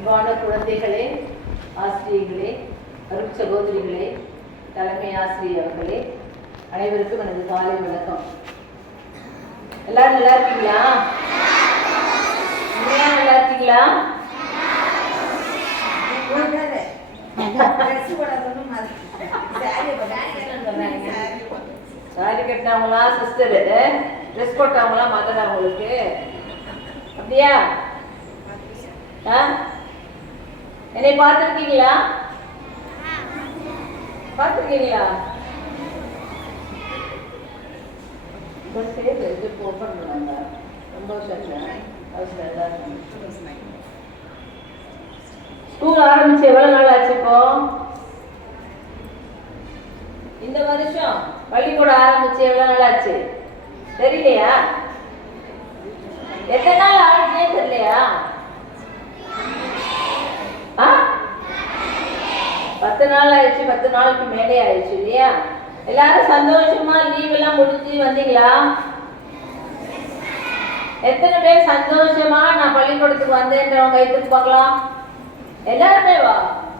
அன்பான குழந்தைகளே, ஆசிரியர்களே, அருள் சகோதரிகளே, தலைமை ஆசிரியர் அவர்களே, அனைவருக்கும் எனது காலை வணக்கம். எல்லாரும் நல்லா இருக்கீங்களா? நல்லா இருக்கீங்களா? சாரி கட்டினவங்களா சிஸ்டர், ட்ரெஸ் போட்டவங்களா மதர் அவங்களுக்கு? அப்படியா? என்னை பார்த்துருக்கீங்களா? பார்த்துருக்கீங்களா? ஓப்பன் பண்ணாங்க. ரொம்ப ஸ்கூல் ஆரம்பிச்சு எவ்வளவு நாள் ஆச்சு? இப்போ இந்த வருஷம் பள்ளிக்கூடம் ஆரம்பிச்சு எவ்வளவு நாள் ஆச்சு தெரியலையா? எத்தனை நாள் ஆச்சுன்னே தெரியலையா? 10 நாள் ஆயிடுச்சு. 10 நாளுக்கு மேலே ஆயிடுச்சு இல்லையா? எல்லாரும் சந்தோஷமா லீவ் எல்லாம் முடிஞ்சு வந்தீங்களா? எத்தனை பேர் சந்தோஷமா நான் பள்ளிக்கூடத்துக்கு வந்தேன்றவங்க கைத்துக்கு பார்க்கலாம். எல்லாருமே வா,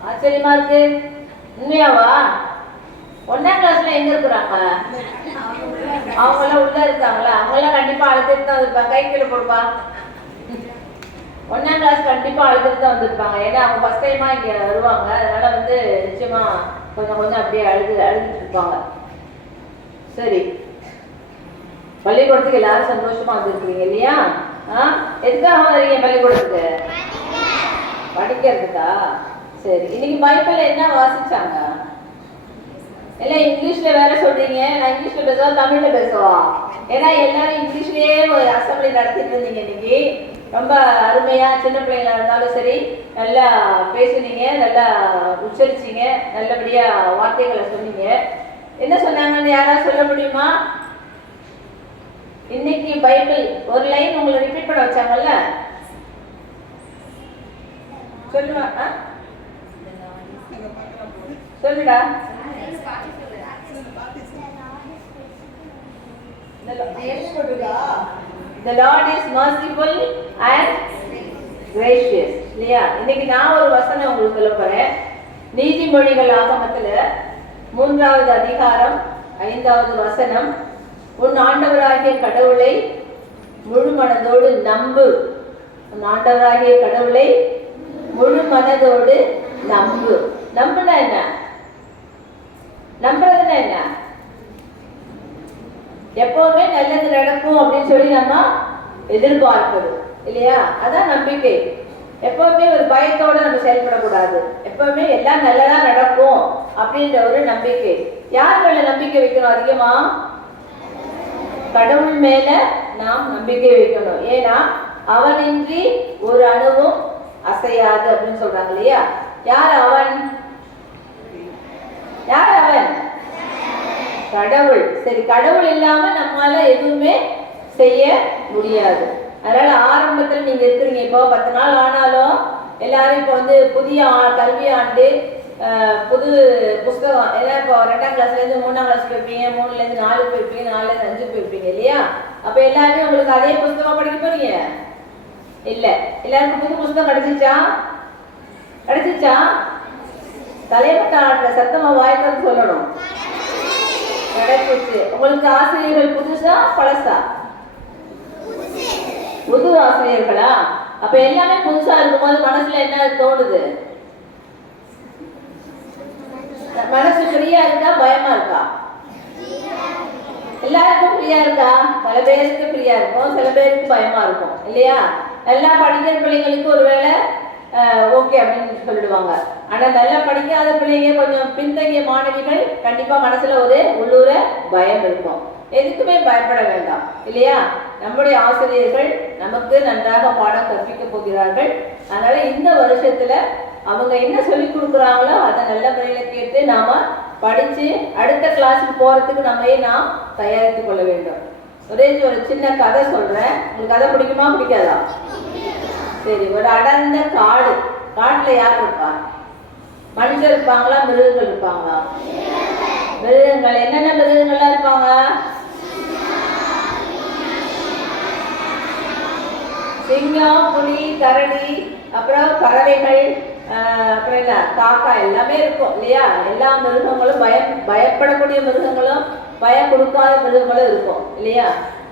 ஆச்சரியமா இருக்கு. உண்மையாவா? 1ஆம் கிளாஸ்ல எங்க இருக்கிறாங்க? அவங்களாம் உள்ள இருக்காங்களா? அவங்களாம் கண்டிப்பா அழுதுட்டு தான் வந்திருப்பாங்க. கை கீழே போடுப்பா. 1ஆம் கிளாஸ் கண்டிப்பா அழுதுட்டு தான் வந்திருப்பாங்க. ஏன்னா அவங்க ஃபர்ஸ்ட் டைமா இங்க வருவாங்க. அதனால நிச்சயமா கொஞ்சம் அப்படியே அழுதுட்டு இருப்பாங்க. சரி, பள்ளிக்கூடத்துக்கு எல்லாரும் சந்தோஷமா வந்துருக்கீங்க இல்லையா? எதுக்காக வரீங்க பள்ளிக்கூடத்துக்கு? படிக்கிறதுக்கா? சரி, இன்னைக்கு பைபிள்ல என்ன வாசிச்சாங்க? எல்லாம் இங்கிலீஷ்ல வேற சொல்றீங்க. நான் இங்கிலீஷ்ல பேசுவா தமிழ்ல பேசுவா? ஏன்னா எல்லாரும் இங்கிலீஷ்லயே ஒரு அசம்பிளி நடத்திட்டு இருந்தீங்க. இன்னைக்கு ரொம்ப அருமையா சின்ன பிள்ளைங்களா இருந்தாலும் சரி நல்லா பேசுனீங்க, நல்லா உச்சரிச்சீங்க, நல்லபடியா வார்த்தைகளை சொன்னீங்க. என்ன சொன்னாங்கன்னு யாராவது சொல்ல முடியுமா? இன்னைக்கு பைபிள் ஒரு லைன் உங்களை ரிப்பீட் பண்ண வச்சாங்கல்ல, சொல்லுவா. சொல்லுடா. The Lord is merciful and gracious. இல்லையா? இன்னைக்கு நான் ஒரு வசனம் உங்களுக்கு சொல்ல போறேன். நீதிமொழிகள் ஆகமத்துல 3வது அதிகாரம் 5வது வசனம். உன் ஆண்டவராகிய கடவுளை முழு மனதோடு நம்பு. உன் ஆண்டவராகிய கடவுளை முழு மனதோடு நம்பு. நம்புனா என்ன? நம்புறதுன்னா என்ன? எப்பவுமே நல்லது நடக்கும் அப்படின்னு சொல்லி நம்ம எதிர்பார்ப்பது இல்லையா? அதான் நம்பிக்கை. எப்பவுமே ஒரு பயத்தோட நம்ம செயல்படக்கூடாது. எப்பவுமே எல்லாம் நல்லதா நடக்கும் அப்படின்ற ஒரு நம்பிக்கை. யார் மேல நம்பிக்கை வைக்கணும்? அதிகமா கடவுள் மேல நாம் நம்பிக்கை வைக்கணும். ஏன்னா அவனின்றி ஒரு அணுவும் அசையாது அப்படின்னு சொல்றாங்க இல்லையா? யார் அவன்? யார் அவன்? கடவுள். சரி, கடவுள் இல்லாம நம்மளால எதுவுமே செய்ய முடியாது. அதனால ஆரம்பத்துல நீங்க இருக்கிறீங்க. இப்போ 10 நாள் ஆனாலும் எல்லாரும் இப்போ புதிய கல்வி ஆண்டு, புது புஸ்தகம். ஏன்னா இப்போ 2ஆம் கிளாஸ்ல இருந்து 3ஆம் கிளாஸ் போயிருப்பீங்க, 3ல இருந்து 4 போயிருப்பீங்க, 4ல இருந்து 5 போயிருப்பீங்க இல்லையா? அப்ப எல்லாருமே உங்களுக்கு அதே புஸ்தகம் படிக்க போறீங்க இல்ல? எல்லாருக்கும் புது புஸ்தகம் கிடைச்சிச்சா? தலைவட்டாள சத்தமா வாய்ப்பு சொல்லணும். கிடைச்சிச்சு. உங்களுக்கு ஆசிரியர்கள் புதுசா பழசா? புது ஆசிரியர்களா? அப்ப எல்லாமே புதுசா இருக்கும்போது மனசுல என்ன தோணுது? மனசு ஃப்ரீயா இருக்கா, பயமா இருக்கா? எல்லாருக்கும் ஃப்ரீயா இருக்கா? பல பேருக்கு ஃப்ரீயா இருக்கும், சில பேருக்கு பயமா இருக்கும் இல்லையா? நல்லா படிக்கிற பிள்ளைங்களுக்கு ஒருவேளை ஓகே அப்படின்னு சொல்லிடுவாங்க. ஆனா நல்லா படிக்காத பிள்ளைங்க, கொஞ்சம் பின்தங்கிய மாணவிகள் கண்டிப்பா மனசுல ஒரு உள்ளூர பயம் இருக்கும். எதுக்குமே பயப்பட வேண்டாம் இல்லையா? நம்முடைய ஆசிரியர்கள் நமக்கு நன்றாக பாடம் கற்பிக்க போகிறார்கள். அதனால இந்த வருஷத்துல அவங்க என்ன சொல்லி கொடுக்குறாங்களோ அதை நல்ல முறையில கேட்டு நாம படிச்சு அடுத்த கிளாஸுக்கு போறதுக்கு நாம் தயாரித்து கொள்ள வேண்டும். ஒரு சின்ன கதை சொல்றேன். உங்களுக்கு கதை பிடிக்குமா பிடிக்காதா? சரி, ஒரு அடர்ந்த காடு. காட்டுல யார் இருப்பா? மனுஷர் இருப்பாங்களா, மிருகங்கள் இருப்பாங்களா? மிருகங்கள். என்னென்ன மிருகங்கள்லாம் இருப்பாங்க? சிங்கம், புலி, கரடி, அப்புறம் பறவைகள், அப்புறம் என்ன காக்கா எல்லாமே இருக்கும் இல்லையா? எல்லா மிருகங்களும் பயப்படக்கூடிய மிருகங்களும் பயம் கொடுக்காத மிருகங்களும் இருக்கும் இல்லையா?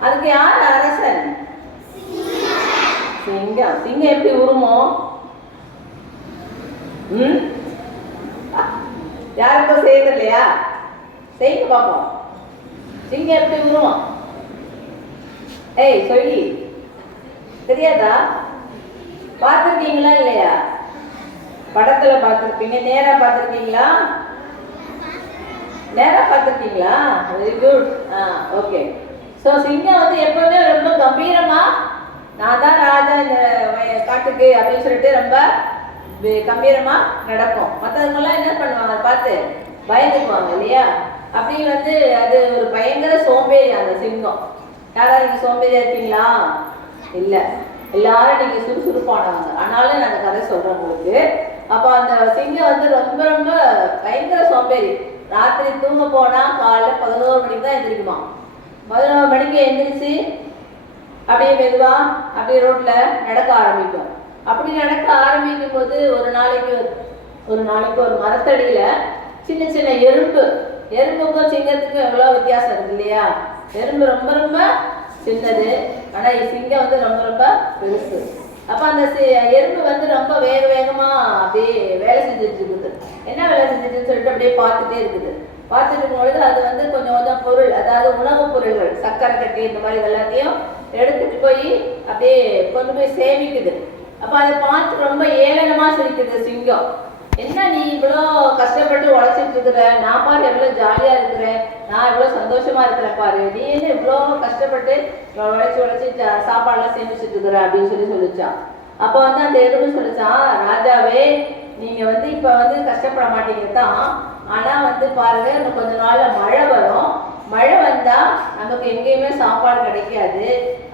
அதுக்கு யார் அரசன்? சிங்கம். சிங்கம் எப்படி உருமோம்? யாருக்கும் செய்யறது இல்லையா? செய்ய பார்ப்போம். சிங்கம் எப்படி உருவம்? ஏய் சொல்லி தெரியாதா? பார்த்துருக்கீங்களா இல்லையா? படத்துல பார்த்துருப்பீங்க. நேரா பார்த்துருக்கீங்களா? நேரா பார்த்துருக்கீங்களா? Very good. ஓகே. ஸோ சிங்கம் வந்து எப்பவுமே ரொம்ப கம்பீரமா, நான் தான் ராஜா இந்த காட்டுக்கு அப்படின்னு சொல்லிட்டு ரொம்ப கம்பீரமா நடக்கும். மற்றவங்கெல்லாம் என்ன பண்ணுவாங்க பார்த்து பயந்துக்குவாங்க இல்லையா? அப்படி வந்து அது ஒரு பயங்கர சோம்பேறி அந்த சிங்கம். யாராவது நீங்க சோம்பேறியா இருக்கீங்களா? இல்லை, எல்லாரும் நீங்க சுறுசுறுப்பானவங்க. ஆனாலும் நான் அந்த கதை சொல்றேன் உங்களுக்கு. அப்போ அந்த சிங்கம் வந்து ரொம்ப ரொம்ப பயங்கர சோம்பேறி. ராத்திரி தூங்க போனா காலைல 11 மணிக்கு தான் எழுந்திரிக்குமா. 11 மணிக்கு எழுந்திரிச்சு அப்படியே மெதுவா அப்படியே ரோட்ல நடக்க ஆரம்பிக்கும். அப்படி நடக்க ஆரம்பிக்கும் போது ஒரு நாளைக்கு ஒரு மரத்தடியில சின்ன சின்ன எறும்புக்கும் சிங்கத்துக்கும் எவ்வளோ வித்தியாசம் இருக்கு இல்லையா? எறும்பு ரொம்ப ரொம்ப சின்னது, ஆனா சிங்கம் வந்து ரொம்ப ரொம்ப பெருசு. அப்ப அந்த எறும்பு வந்து ரொம்ப வேகமா அப்படியே வேலை செஞ்சுட்டு இருக்குது. என்ன வேலை செஞ்சுட்டுன்னு சொல்லிட்டு அப்படியே பார்த்துட்டே இருக்குது. பார்த்துட்டு இருக்கும்பொழுது அது வந்து கொஞ்சம் கொஞ்சம் பொருள், அதாவது உணவுப் பொருள்கள், சக்கரை கட்டி இந்த மாதிரி எல்லாத்தையும் எடுத்துட்டு போய் அப்படியே கொண்டு போய் சேமிக்குது. அப்ப அதை பார்த்து ரொம்ப ஏளனமா சிரிக்குது சிங்கம். என்ன நீ இவ்வளோ கஷ்டப்பட்டு உழைச்சிட்டு இருக்கிற, நான் பாரு எவ்வளோ ஜாலியா இருக்கிறேன், நான் எவ்வளோ சந்தோஷமா இருக்கிறேன் பாரு, நீ என்ன இவ்வளோ கஷ்டப்பட்டு உழைச்சி சாப்பாடுலாம் சேமிச்சுட்டு இருக்கிற அப்படின்னு சொல்லிச்சான். அப்போ வந்து அந்த எறும்பு சொல்லிச்சான், ராஜாவே நீங்க வந்து இப்ப வந்து கஷ்டப்பட மாட்டீங்க தான், ஆனா வந்து பாருங்க இன்னும் கொஞ்ச நாள்ல மழை வரும், மழை வந்தா நமக்கு எங்கேயுமே சாப்பாடு கிடைக்காது,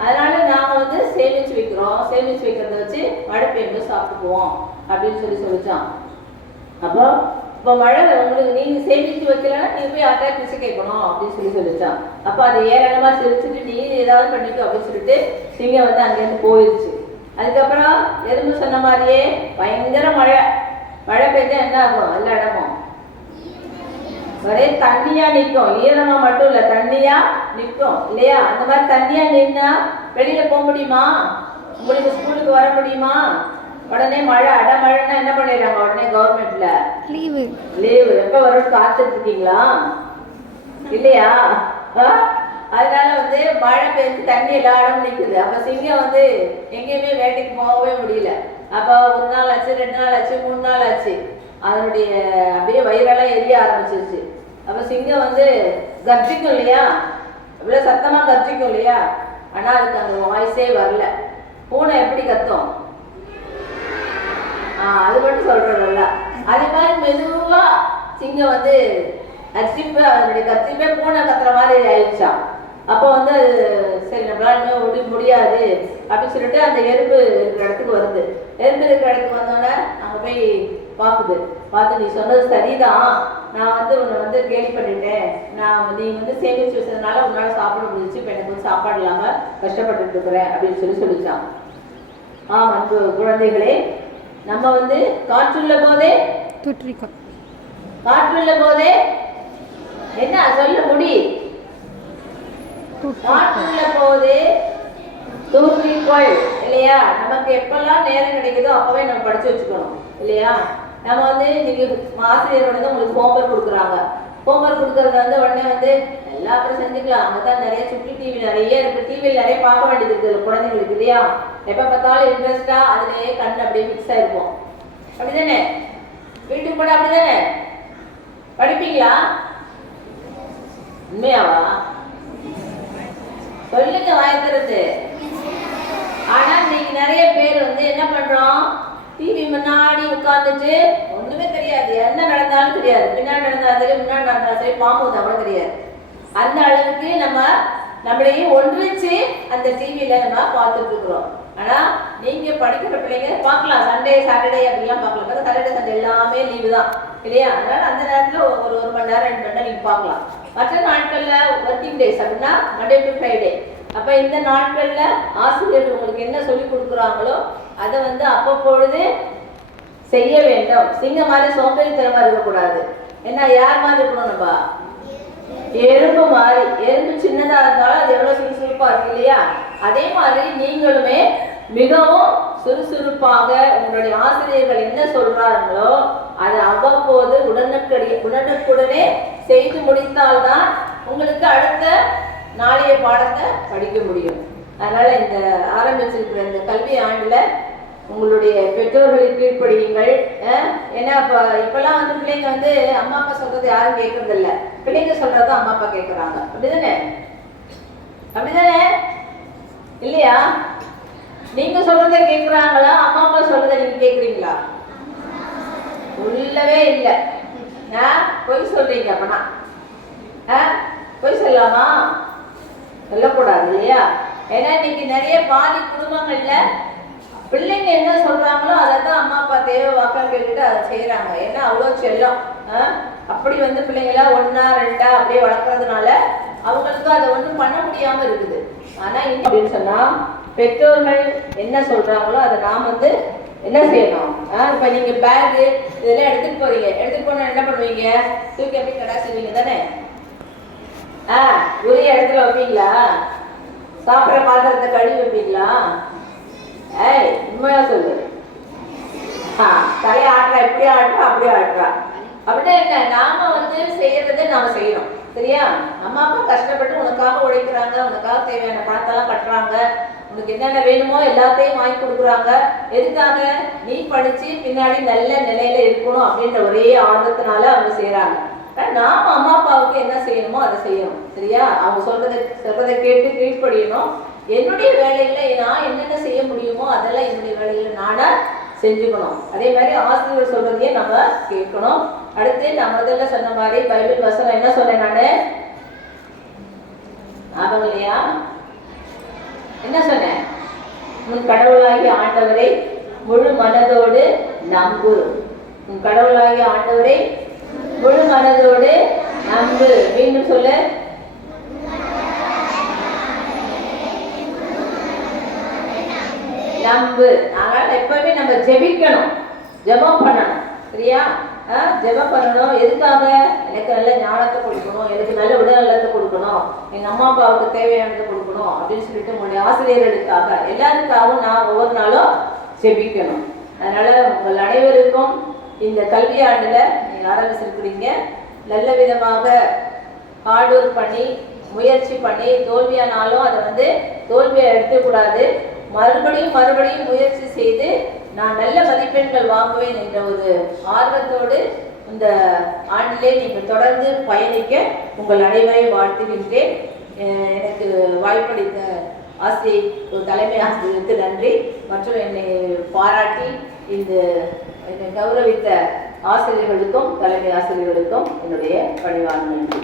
அதனால நாம வந்து சேமிச்சு வைக்கிறத வச்சு மழை பெய்யும்போது சாப்பிட்டுக்குவோம் அப்படின்னு சொல்லிச்சான். அப்போ இப்போ மழை உங்களுக்கு நீங்க சேமிச்சு வைக்கலன்னா நீ போய் யார்ட்டா பிச்சை கேட்கணும் அப்படின்னு சொல்லிச்சான். அப்போ அதை ஏளனமா சிரிச்சுட்டு நீ ஏதாவது பண்ணிக்கோ அப்படின்னு சொல்லிட்டு சிங்கம் வந்து அங்கேருந்து போயிடுச்சு. அதுக்கப்புறம் எறும்பு சொன்ன மாதிரியே பயங்கர மழை பெய்ஞ்சா என்ன ஆகும்? எல்லா இடமும் ஒரே தண்ணியா நிற்கும். ஈரமா மட்டும் இல்லை, தண்ணியா நிற்கும் இல்லையா? அந்த மாதிரி தண்ணியா நின்னா வெளியில போக முடியுமா? உங்களுக்கு ஸ்கூலுக்கு வர முடியுமா? உடனே மழை அடமழைன்னா என்ன பண்ணிடுறாங்க? உடனே கவர்மெண்ட்ல லீவு எப்ப வரும் காத்துட்டு இருக்கீங்களா? இல்லையா? அதனால வந்து மழை பெய்ஞ்சு தண்ணி எல்லா இடமும் நிற்குது. அப்ப சிங்கம் வந்து எங்கேயுமே வேட்டைக்கு போகவே முடியல. அப்போ 1 நாள் ஆச்சு, 2 நாள் ஆச்சு, 3 நாள் ஆச்சு. அதனுடைய அப்படியே வயிறெல்லாம் எரிய ஆரம்பிச்சிருச்சு. அப்ப சிங்கம் வந்து கர்ஜிக்கும் இல்லையா? இவ்வளவு சத்தமா கர்ஜிக்கும் இல்லையா? ஆனா அதுக்கு அந்த வாய்ஸே வரல. பூனை எப்படி கத்தும்? அது மட்டும் சொல்றதில்ல. அதே மாதிரி மெதுவா சிங்கம் வந்து அதனுடைய கர்ஜிப்பே பூனை கத்துற மாதிரி ஆயிடுச்சான். அப்போ வந்து அது சரி நம்மளால முடியாது அப்படின்னு சொல்லிட்டு அந்த எறும்பு இருக்கிற இடத்துக்கு வருது. எறும்பு இருக்கிற இடத்துக்கு வந்தோடனே அங்கே போய் பார்த்து நீ சொன்னது சரிதான், நான் வந்து உன்னை வந்து கேலி பண்ணிட்டேன், நீ வந்து சேமிச்சு வச்சதுனால உன்னால சாப்பிட முடிஞ்சிச்சு, இப்போ எனக்கு வந்து சாப்பாடு இல்லாமல் கஷ்டப்பட்டு இருக்கிறேன் அப்படின்னு சொல்லிச்சான். அன்பு குழந்தைகளே, நம்ம வந்து காற்றுள்ள போதே என்ன சொல்ல முடி? காற்றுள்ள போதே தூற்றிக்கொள் இல்லையா? நமக்கு எப்பெல்லாம் நேரம் கிடைக்குதோ அப்பவே நம்ம படிச்சு வச்சுக்கணும் இல்லையா? நம்ம வந்து இன்னைக்கு ஆசிரியர் வந்து உங்களுக்கு ஹோம்ஒர்க் கொடுக்குறாங்க. ஹோம்ஒர்க் கொடுக்கறது வந்து உடனே வந்து எல்லா அப்புறம் செஞ்சுக்கலாம். அங்கதான் நிறைய சுற்றி டிவி நிறைய இருக்கு. டிவியில் நிறைய பார்க்க வேண்டியது இருக்குது குழந்தைங்களுக்கு இல்லையா? எப்ப பார்த்தாலும் இன்ட்ரெஸ்டா அதுலயே கண் அப்படியே ஃபிக்ஸ் ஆயிருக்கும். அப்படிதானே? வீட்டுக்கு போட அப்படிதானே? படிப்பீங்களா? உண்மையாவா? சொல்லுங்க வாய்க்கிறது. ஆனா இன்னைக்கு நிறைய பேர் வந்து என்ன பண்றோம்? டிவி முன்னாடி உட்கார்ந்துட்டு ஒண்ணுமே தெரியாது, என்ன நடந்தாலும் தெரியாது, பின்னாடி நடந்தாலும் சரி, முன்னாடி நடந்தாலும் சரி, பாம்பு தவிர தெரியாது. அந்த அளவுக்கு நம்மளையே ஒன்றிச்சு அந்த டிவியில நம்ம பார்த்துட்டு இருக்கிறோம். ஆனா நீங்க படிக்கிற பிள்ளைங்க பார்க்கலாம், சண்டே சாட்டர்டே அப்படிலாம் பார்க்கலாம். சாட்டர்டே சண்டே எல்லாமே லீவு தான் இல்லையா? அதனால அந்த நேரத்துல ஒரு 1 மணி நேரம் 2 மணி நேரம் நீங்க பார்க்கலாம். மற்ற நாட்கள்ல ஒர்க்கிங் டேஸ் அப்படின்னா மண்டே டு ஃப்ரைடே அப்போ இந்த நாட்களில் ஆசிரியர்கள் உங்களுக்கு என்ன சொல்லி கொடுக்குறாங்களோ அதை வந்து அப்பப்பொழுது செய்ய வேண்டும். சிங்கம் மாதிரி சோம்பேறித்தனமா இருக்கக்கூடாது. என்ன யார் மாதிரி இருக்கணும்? நம்ம எறும்பு மாதிரி. எறும்பு சின்னதா இருந்தாலும் அது எவ்வளவு சுறுசுறுப்பா இருக்கு இல்லையா? அதே மாதிரி நீங்களுமே மிகவும் சுறுசுறுப்பாக உங்களுடைய ஆசிரியர்கள் என்ன சொல்றாங்களோ அதை அவ்வப்போது உடனுக்குடனே செய்து முடித்தால்தான் உங்களுக்கு அடுத்த நாளைய பாடத்தை படிக்க முடியும். அதனால இந்த ஆரம்பிச்சிருக்கிற இந்த கல்வி ஆண்டுல உங்களுடைய பெற்றோர்களை கீழ்ப்படியுங்கள். ஏன்னா இப்பெல்லாம் வந்து பிள்ளைங்க வந்து அம்மா அப்பா சொல்றது யாரும் கேட்கறது இல்லை, பிள்ளைங்க சொல்றதும் அம்மா அப்பா கேட்கறாங்க. அப்படிதானே? அப்படிதானே இல்லையா? நீங்க சொல்றதை கேட்கறாங்களா, அம்மா அப்பா சொல்றதை நீங்க கேட்குறீங்களா? உள்ளவே இல்லை. பொய் சொல்றீங்க. அப்பனா பொய் சொல்லலாமா? சொல்லக்கூடாது இல்லையா? ஏன்னா இன்னைக்கு நிறைய பாதி குடும்பங்கள்ல பிள்ளைங்க என்ன சொல்றாங்களோ அதை தான் அம்மா அப்பா தேவை வாக்கம் கேட்டுட்டு அதை செய்யறாங்க. ஏன்னா அவ்வளோ செல்லம். அப்படி வந்து பிள்ளைங்களா ஒன்னா ரெண்டா அப்படியே வளர்க்கறதுனால அவங்களுக்கு அதை ஒன்றும் பண்ண முடியாம இருக்குது. ஆனா இன்னும் அப்படின்னு சொன்னா பெற்றோர்கள் என்ன சொல்றாங்களோ அதை நாம் வந்து என்ன செய்யணும்? இப்ப நீங்க பேகு இதெல்லாம் எடுத்துட்டு போறீங்க, எடுத்துட்டு போனா என்ன பண்ணுவீங்க? தூக்கி அப்படி கடாசிடுவீங்க தானே? உரிய இடத்துல வைப்பீங்களா? சாப்பிட்ற பாத்திரத்தை கழுவி வைப்பீங்களா? உண்மையா சொல்லு. தலையை ஆட்டுறா, இப்படியே ஆட்டுறா, அப்படியே ஆட்டுறா. அப்படின்னா என்ன? நாம வந்து செய்யறதை நாம செய்யணும். சரியா? அம்மா அப்பா கஷ்டப்பட்டு உனக்காக உழைக்கிறாங்க, உனக்காக தேவையான பணத்தெல்லாம் கட்டுறாங்க, உனக்கு என்னென்ன வேணுமோ எல்லாத்தையும் வாங்கி கொடுக்குறாங்க. எதுக்காக? நீ படிச்சு பின்னாடி நல்ல நிலையில இருக்கணும் அப்படின்ற ஒரே ஆர்வத்தினால அவங்க செய்யறாங்க. நாம அம்மா அப்பாவுக்கு என்ன செய்யணுமோ அதை செய்யணும். சரியா? அவங்க சொல்றதை கேட்டு கீழ்ப்படியணும். என்னுடைய வேலையில நான் என்னென்ன செய்ய முடியுமோ அதெல்லாம் என்னுடைய வேலையில நானா செஞ்சுக்கணும். அதே மாதிரி ஆசிரியர் சொல்றதையே நம்ம கேட்கணும். அடுத்து நான் முதல்ல சொன்ன மாதிரி பைபிள் வசனம் என்ன சொன்னேன் நானு? ஞாபகம் இல்லையா? என்ன சொன்னேன்? உன் கடவுளாகிய ஆண்டவரை முழு மனதோடு நம்பு. உன் கடவுளாகிய ஆண்டவரை முழு மனதோடு நம்பு. மீண்டும் சொல்லு. நம்பு. அதனால எப்பவுமே நம்ம ஜெபிக்கணும், ஜெபம் பண்ணணும். சரியா? ஜெபம் பண்ணணும். எதுக்காக? எனக்கு நல்ல ஞானத்தை கொடுக்கணும், எனக்கு நல்ல உடல்நலத்தை கொடுக்கணும், எங்க அம்மா அப்பாவுக்கு தேவையானதை கொடுக்கணும் அப்படின்னு சொல்லிட்டு உங்களுடைய ஆசிரியர்களுக்காக எல்லாருக்காகவும் நான் ஒவ்வொரு நாளும் ஜெபிக்கணும். அதனால உங்கள் அனைவருக்கும் இந்த கல்வி ஆண்டுல நீங்க ஆரம்பிச்சிருக்கிறீங்க. நல்ல விதமாக ஹார்ட் ஒர்க் பண்ணி முயற்சி பண்ணி தோல்வியானாலும் அதை வந்து தோல்வியை எடுக்கக்கூடாது. மறுபடியும் முயற்சி செய்து நான் நல்ல மதிப்பெண்கள் வாங்குவேன் என்ற ஒரு ஆர்வத்தோடு இந்த ஆண்டிலே நீங்கள் தொடர்ந்து பயணிக்க உங்கள் அனைவரையும் வாழ்த்துகின்றேன். எனக்கு வாய்ப்பளித்த தலைமை ஆசிரியருக்கு நன்றி. மற்றும் என்னை பாராட்டி என்னை கௌரவித்த ஆசிரியர்களுக்கும் தலைமை ஆசிரியர்களுக்கும் என்னுடைய பணிவான நன்றி.